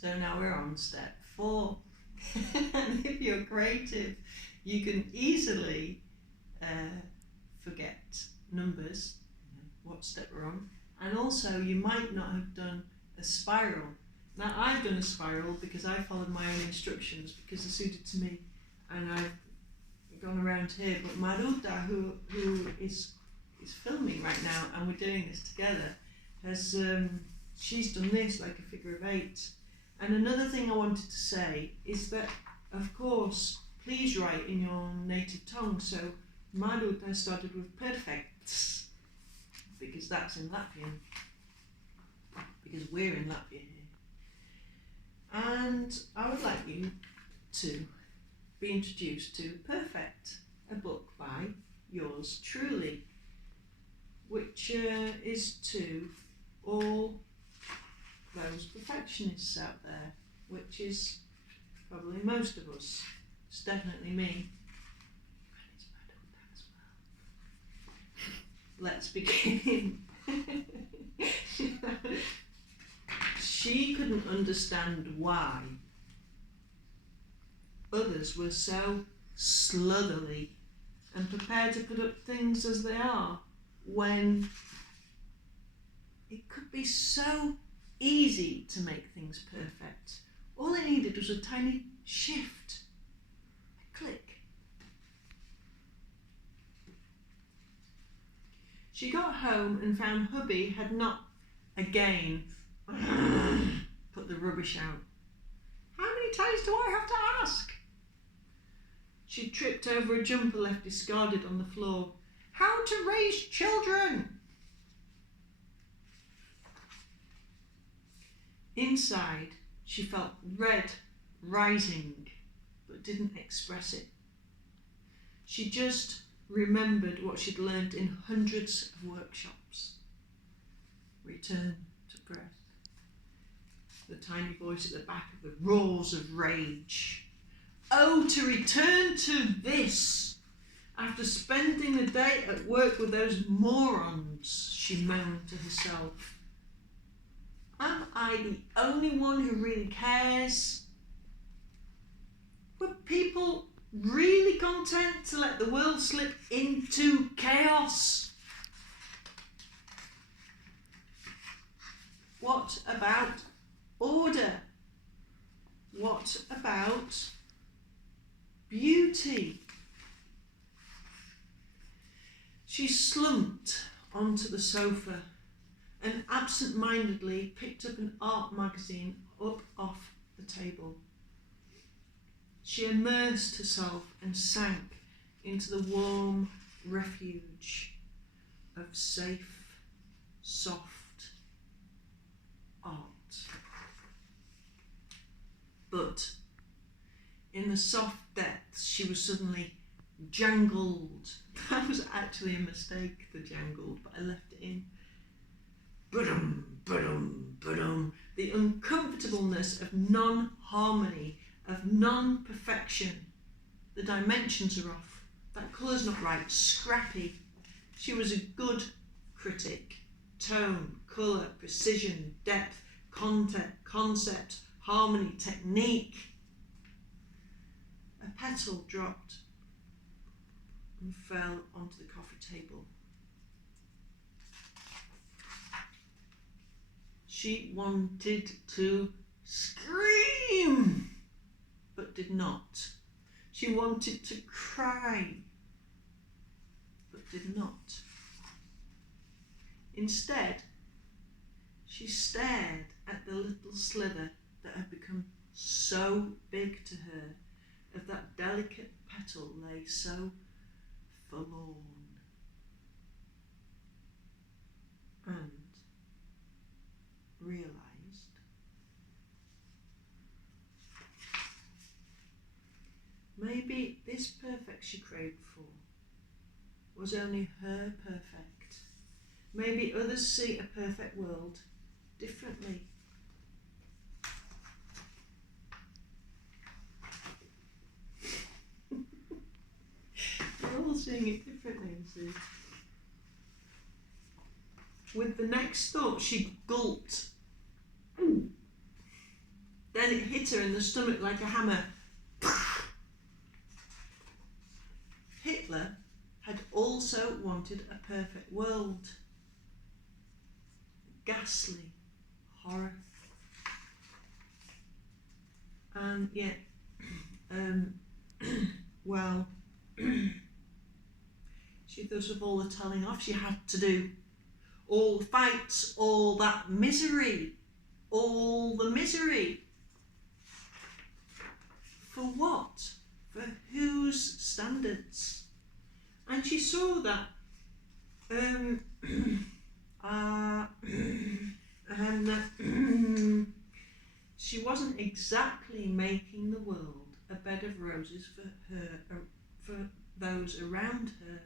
So now we're on step 4. And if you're creative, you can easily forget numbers, what step we're on, and also you might not have done a spiral. Now I've done a spiral because I followed my own instructions because they're suited to me, and I've gone around here, but Maruta, who is filming right now, and we're doing this together, has she's done this like a figure of 8. And another thing I wanted to say is that, of course, please write in your native tongue. So Maruta started with perfects, because that's in Latvian, because we're in Latvia here. And I would like you to be introduced to Perfect, a book by yours truly, which is to all those perfectionists out there, which is probably most of us. It's definitely me. And it's Maruta as well. Let's begin. She couldn't understand why others were so slothily and prepared to put up things as they are, when it could be so easy to make things perfect. All I needed was a tiny shift, a click. She got home and found hubby had not again put the rubbish out. How many times do I have to ask? She tripped over a jumper left discarded on the floor. How to raise children! Inside, she felt red rising, but didn't express it. She just remembered what she'd learned in hundreds of workshops. Return to breath. The tiny voice at the back of the roars of rage. Oh, to return to this! After spending the day at work with those morons, she moaned to herself. Am I the only one who really cares? Were people really content to let the world slip into chaos? What about order? What about beauty? She slumped onto the sofa and absent-mindedly picked up an art magazine up off the table. She immersed herself and sank into the warm refuge of safe, soft art. But in the soft depths, she was suddenly jangled. That was actually a mistake, the jangled, but I left it in. Ba-dum, ba-dum, ba-dum. The uncomfortableness of non-harmony, of non-perfection. The dimensions are off. That colour's not right. Scrappy. She was a good critic. Tone, colour, precision, depth, concept, harmony, technique. A petal dropped and fell onto the coffee table. She wanted to scream, but did not. She wanted to cry, but did not. Instead, she stared at the little slither that had become so big to her, of that delicate petal lay so forlorn. And realised maybe this perfect she craved for was only her perfect. Maybe others see a perfect world differently. We're all seeing it differently, you see. With the next thought, she gulped. and it hit her in the stomach like a hammer. Hitler had also wanted a perfect world. Ghastly horror. And yet, well, she thought of all the telling off she had to do, all the fights, all that misery, all the misery. For what? For whose standards? And she saw that she wasn't exactly making the world a bed of roses for her, for those around her.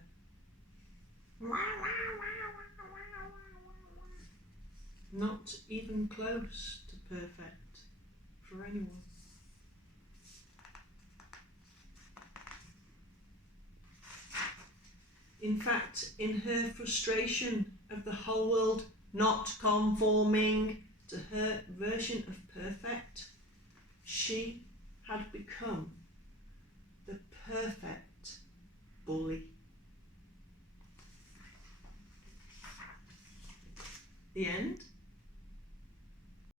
Not even close to perfect for anyone. In fact, in her frustration of the whole world not conforming to her version of perfect, she had become the perfect bully.